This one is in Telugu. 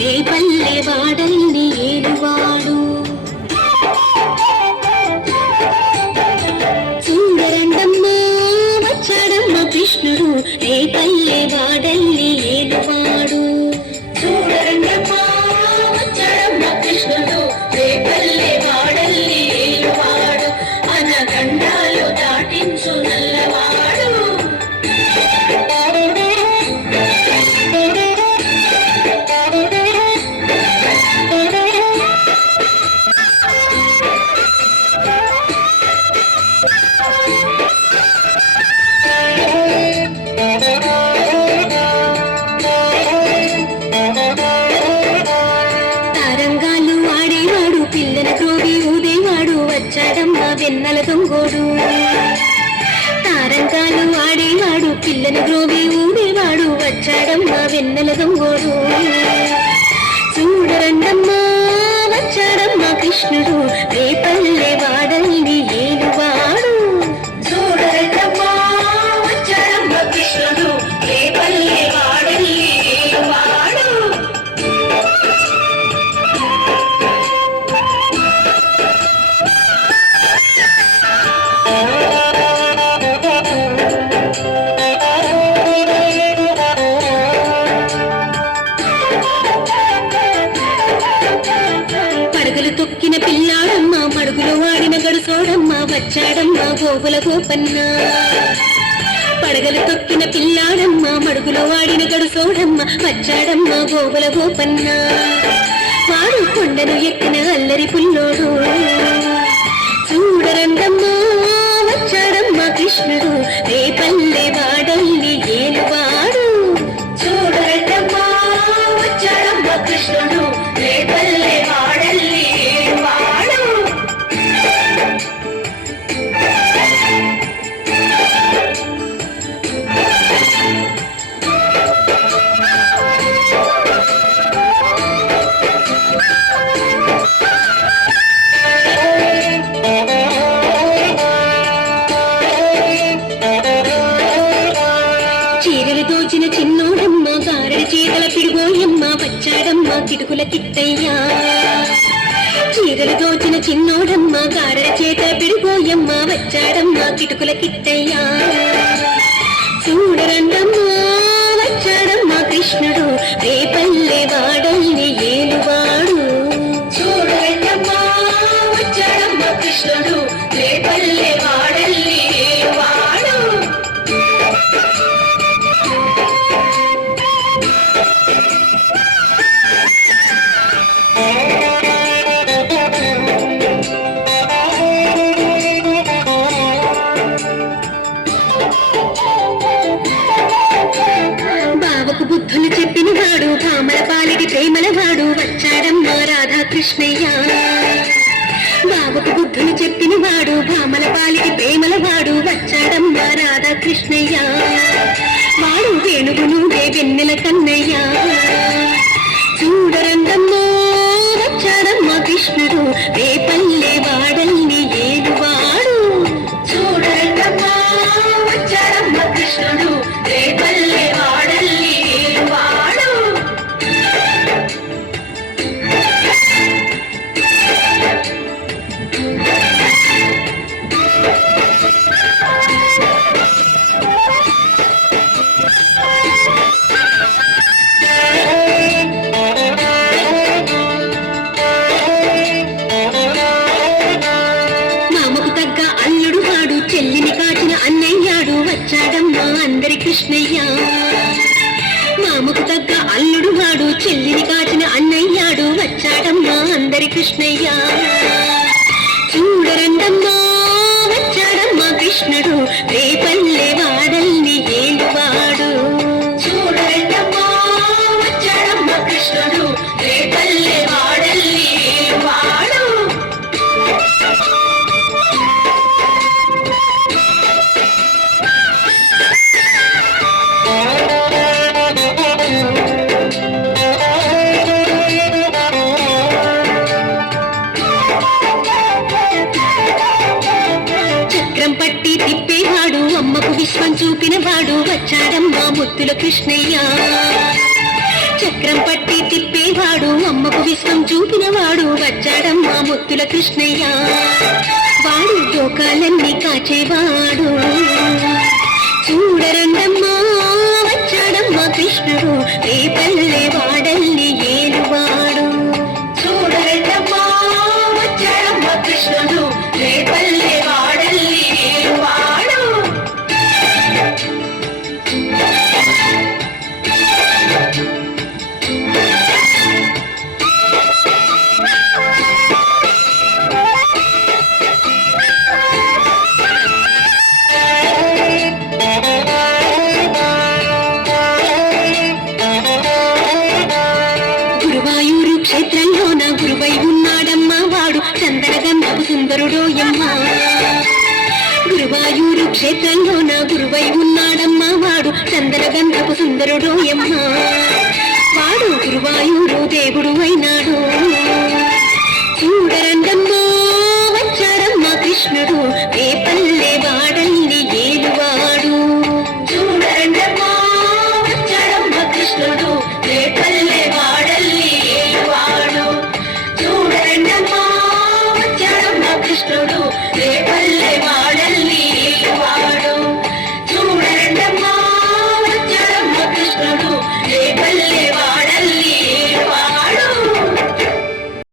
రేపల్లె వాడల్ని ఏలువాడు. చూడరండమ్మా వచ్చాడమ్మ కృష్ణుడు రేపల్లె వాడల్ని ఏలువాడు. చూడరండమ్మా వచ్చాడమ్మ కృష్ణుడు రేపల్లె వాడల్ని ఏలువాడు. అనగండాలు దాటించు నల్లవాడు. తారంగాలు ఆడేవాడు పిల్లల క్రోవి ఊదేవాడు వచ్చాడమ్మ వెన్నెల దొంగోడు. తారంగాలు ఆడేవాడు పిల్లల క్రోవి ఊదేవాడు వచ్చాడమ్మ వెన్నెల దొంగోడు. చూడరండమ్మా వచ్చాడమ్మ కృష్ణుడు రేపల్లె వాడల్ని ఏలువాడు. చూడరండమ్మా వచ్చాడమ్మ కృష్ణుడు రేపల్లె వాడల్ని ఏలువాడు. పరుగులు తొక్కిన పిల్లాడమ్మ మడుగులు వాడిన గడుసోడమ్మ వచ్చాడమ్మ గోగుల గోపన్న. పడగలు తొక్కిన పిల్లాడమ్మ మడుగులు వాడిన గడుసోడమ్మ వచ్చాడమ్మ గోగుల గోపన్న. వాడు కొండను ఎక్కిన అల్లరి పుల్లోడు. చూడరండమ్మా వచ్చాడమ్మ కృష్ణుడు రేపల్లె వాడల్ని ఏలువాడు. చూడరండమ్మా వచ్చాడమ్మ కృష్ణుడు రేపల్లె వాడల్ని ఏలువాడు. చీరలు దోచిన చిన్నోడమ్మ గారెడి చీరల పిడుగోయమ్మ వచ్చాడమ్మ కిటుకుల కిట్టయ్యా. చీరలు దోచిన చిన్నోడమ్మ గారెడి చేత పిడుగోయమ్మ వచ్చాడమ్మ కిటుకుల కిట్టయ్యా. చూడరండమ్మా వచ్చాడమ్మ కృష్ణుడు రేపల్లె వాడల్ని ఏలువాడు. చూడరండమ్మా వచ్చాడమ్మ కృష్ణుడు రేపల్లె వాడల్ని ఏలువాడు. బావకు బుద్ధులు చెప్పిన వాడు భామల పాలిటి ప్రేమల వాడు వచ్చాడమ్మ రాధాకృష్ణయ్య. బావకు బుద్ధులు చెప్పిన వాడు భామల పాలిటి ప్రేమల వాడు వచ్చాడమ్మ రాధాకృష్ణయ్య. వాడు వేణుగును వెన్నెల కన్నయ్య. చూడరండమ్మా వచ్చాడమ్మ కృష్ణుడు రేపల్లె వాడల్ని ఏలువాడు. చూడరండమ్మా వచ్చాడమ్మ కృష్ణుడు రేపల్లె వాడల్ని ఏలువాడు. మామకు తగ్గ అల్లుడు వాడు చెల్లిని కాచిన అన్నయ్యాడు వచ్చాడమ్మ అందరి కృష్ణయ్య. మామకు తగ్గ అల్లుడు వాడు చెల్లిని కాచిన అన్నయ్యాడు వచ్చాడమ్మ అందరి కృష్ణయ్య. చూడరండమ్మా వచ్చాడమ్మ కృష్ణుడు రేపల్లె వాడల్ని ఏలువాడు. చూడరండమ్మా వచ్చాడమ్మ కృష్ణుడు రేపల్లె వాడల్ని ఏలువాడు. విశ్వం చూపిన వాడు వచ్చాడమ్మా ముత్తుల కృష్ణయ్య. చక్రం పట్టి తిప్పేవాడు అమ్మకు విశ్వం చూపినవాడు వచ్చాడమ్మా ముత్తుల కృష్ణయ్య వాడు లోకాలన్నీ కాచేవాడు చూడరండమ్మా వచ్చాడమ్మా కృష్ణుడు రేపల్లె వాడల్ని ఏలువాడు చూడరండమ్మా వచ్చాడమ్మా కృష్ణుడు రేపల్లె వాడల్ని ఏలువాడు గురువాయూరు క్షేత్రంలోన గురువై ఉన్నాడమ్మా వాడు చందనగంధపు సుందరుడోయమ్మ గురువాయూరు క్షేత్రంలోన గురువై ఉన్నాడమ్మా వాడు చందనగంధపు సుందరుడోయమ్మ వాడు గురువాయూరు దేవుడు అయినాడు